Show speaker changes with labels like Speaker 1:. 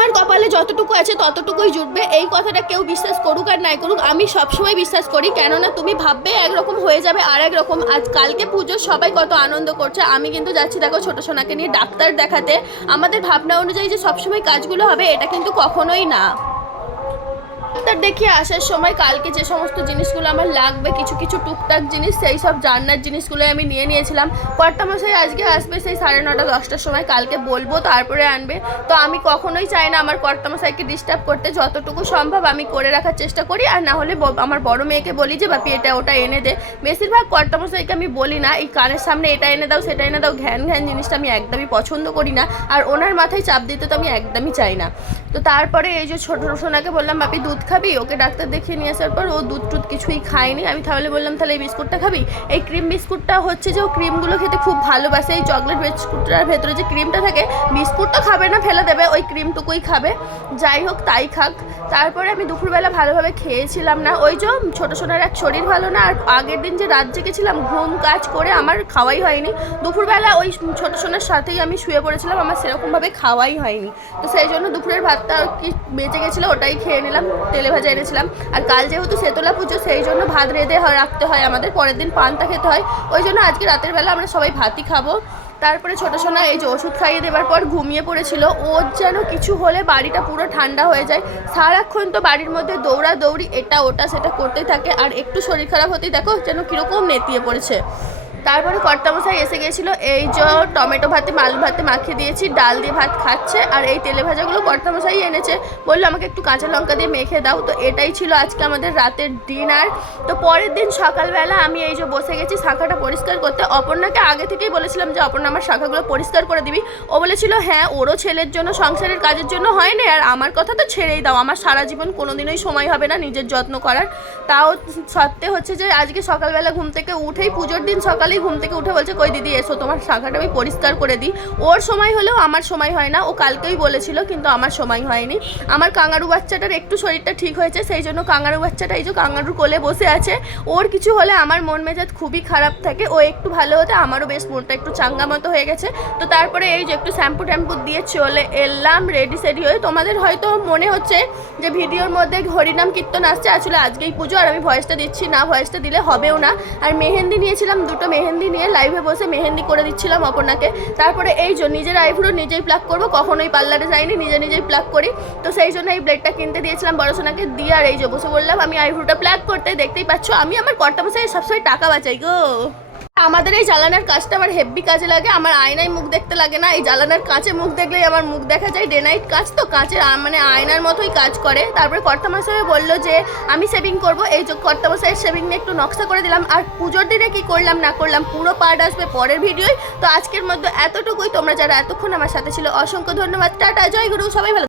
Speaker 1: আমার কপালে যতটুকু আছে ততটুকুই জুটবে। এই কথাটা কেউ বিশ্বাস করুক আর নাই করুক, আমি সবসময় বিশ্বাস করি। কেননা তুমি ভাববে একরকম হয়ে যাবে আর একরকম। আজ কালকে পুজো সবাই কত আনন্দ করছে। আমি কিন্তু যাচ্ছি দেখো ছোট সোনাকে নিয়ে ডাক্তার দেখাতে। আমাদের ভাবনা অনুযায়ী যে সবসময় কাজগুলো হবে, এটা কিন্তু কখনোই না। ডাক্তার দেখিয়ে আসার সময় কালকে যে সমস্ত জিনিসগুলো আমার লাগবে, কিছু কিছু টুকটাক জিনিস, সেই সব রান্নার জিনিসগুলো আমি নিয়ে নিয়েছিলাম। কর্তামশাই আজকে আসবে সেই সাড়ে নটা, দশটার সময়, কালকে বলব, তারপরে আনবে। তো আমি কখনোই চাই না আমার কর্তামশাইকে ডিস্টার্ব করতে, যতটুকু সম্ভব আমি করে রাখার চেষ্টা করি, আর না হলে আমার বড় মেয়েকে বলি যে, বাপি, এটা ওটা এনে দে। বেশিরভাগ কর্তামশাইকে আমি বলি না, এই কানের সামনে এটা এনে দাও, সেটা এনে দাও, ঘ্যান ঘ্যান জিনিসটা আমি একদমই পছন্দ করি না, আর ওনার মাথায় চাপ দিতে তো আমি একদমই চাই না। তো তারপরে এই যে ছোট সোনাকে বললাম, বাপি, দুধ খাবি? ওকে ডাক্তার দেখিয়ে নিয়ে আসার পর ও দুধ টুধ কিছুই খায়নি। আমি তাহলে বললাম, তাহলে এই বিস্কুটটা খাবি? এই ক্রিম বিস্কুটটা হচ্ছে যে ও ক্রিমগুলো খেতে খুব ভালোবাসে। এই চকলেট বিস্কুটটার ভেতরে যে ক্রিমটা থাকে, বিস্কুট তো খাবে না, ফেলে দেবে। ওই ক্রিমটুকুই খাবে। যাই হোক, তাই খাক। তারপরে আমি দুপুরবেলা ভালোভাবে খেয়েছিলাম না। ওই যে ছোটো সোনার এক শরীর ভালো না, আর আগের দিন যে রাত জেগেছিলাম, ঘুম কাজ করে আমার খাওয়াই হয়নি। দুপুরবেলা ওই ছোটো সোনার সাথেই আমি শুয়ে পড়েছিলাম, আমার সেরকমভাবে খাওয়াই হয়নি। তো সেই জন্য দুপুরের ভাতটা কি বেঁচে গেছিল, ওটাই খেয়ে নিলাম। তেলে ভাজা এনেছিলাম। আর কাল যেহেতু সেতলা পুজো, সেই জন্য ভাত রেঁধে হয়, রাখতে হয় আমাদের। পরের দিন পান্তা খেতে হয়। ওই জন্য আজকে রাতের বেলা আমরা সবাই ভাতই খাব। তারপরে ছোটো সোনা এই যে ওষুধ খাইয়ে দেওয়ার পর ঘুমিয়ে পড়েছিল। ওর যেন কিছু হলে বাড়িটা পুরো ঠান্ডা হয়ে যায়। সারাক্ষণ তো বাড়ির মধ্যে দৌড়া দৌড়ি এটা ওটা সেটা করতেই থাকে। আর একটু শরীর খারাপ হতেই দেখো যেন কীরকম নেতিয়ে পড়েছে। তারপরে কর্তামশাই এসে গেছিল এই যে টমেটো ভাতে মাল ভাতে মাখিয়ে দিয়েছি, ডাল দিয়ে ভাত খাচ্ছে, আর এই তেলে ভাজাগুলো কর্তামশাই এনেছে। বলল, আমাকে একটু কাঁচা লঙ্কা দিয়ে মেখে দাও। তো এটাই ছিল আজকে আমাদের রাতের ডিনার। তো পরের দিন সকালবেলা আমি এই যে বসে গেছি শাখাটা পরিষ্কার করতে, অপর্ণাকে আগে থেকেই বলেছিলাম যে, অপর্ণা, আমার শাখাগুলো পরিষ্কার করে দিবি। ও বলেছিল হ্যাঁ ওরও ছেলের জন্য, সংসারের কাজের জন্য হয় না আর আমার কথা তো ছেড়েই দাও। আমার সারা জীবন কোনোদিনই সময় হবে না নিজের যত্ন করার। তাও সত্ত্বে হচ্ছে যে, আজকে সকালবেলা ঘুম থেকে উঠেই পুজোর দিন সকালেই ঘুম থেকে উঠে বলছে, কই দিদি, এসো, তোমার শাখাটা আমি পরিষ্কার করে দিই। ওর সময় হলেও আমার সময় হয় না, ও কালকেই বলেছিল, কিন্তু আমার সময় হয়নি। আমার কাঙারু বাচ্চাটার একটু শরীরটা ঠিক হয়েছে, সেই জন্য কাঙারু বাচ্চাটা এই যে কাঙারুর কোলে বসে আছে, ওর কিছু হলে আমার মন মেজাজ খুবই খারাপ থাকে, ও একটু ভালো হতে, আমারও বেশ মনটা একটু চাঙ্গা মতো হয়ে গেছে। তো তারপরে এই যে একটু শ্যাম্পু ট্যাম্পু দিয়ে চলে এলাম রেডি সেডি হয়ে। তোমাদের হয়তো মনে হচ্ছে যে ভিডিওর মধ্যে হরিনাম কীর্তন আসছে, আসলে আজকেই পুজো, আর আমি ভয়েসটা দিচ্ছি না ভয়েসটা দিলে হবেও না। আর মেহেন্দি নিয়েছিলাম দুটো মেহেন্দি নিয়ে লাইভে বসে মেহেন্দি করে দিচ্ছিলাম অপর্ণাকে। তারপরে এই জন্য নিজের আইব্রো নিজেই প্লাক করব, কখনোই পার্লারে যাইনি, নিজে নিজেই প্লাক করি। তো সেই জন্য এই ব্লেডটা কিনতে দিয়েছিলাম বড়সোনাকে দিয়ে আর এই যে বসে বললাম, আমি আইব্রোটা প্লাক করতে দেখতেই পাচ্ছ, আমি আমার কর্তা বসে সবসময় টাকা বাঁচাই গো। আমাদের এই জ্বালানার কাজটা আমার হেভি কাজে লাগে, আমার আয়নায় মুখ দেখতে লাগে না। এই জ্বালানার কাঁচে মুখ দেখলেই আমার মুখ দেখা যায় ডে নাইট কাজ তো, কাঁচের মানে আয়নার মতোই কাজ করে। তারপরে কর্তামশাই বলল যে, আমি সেভিং করব। এই যে কর্তামশাইয়ের সেভিং নিয়ে একটু নকশা করে দিলাম। আর পুজোর দিনে কি করলাম, না করলাম, পুরো পার্ট আসবে পরের ভিডিওয় তো আজকের মধ্যে এতটুকুই। তোমরা যারা এতক্ষণ আমার সাথে ছিল, অসংখ্য ধন্যবাদ। টাটা, জয় গুরু, সবাই ভালো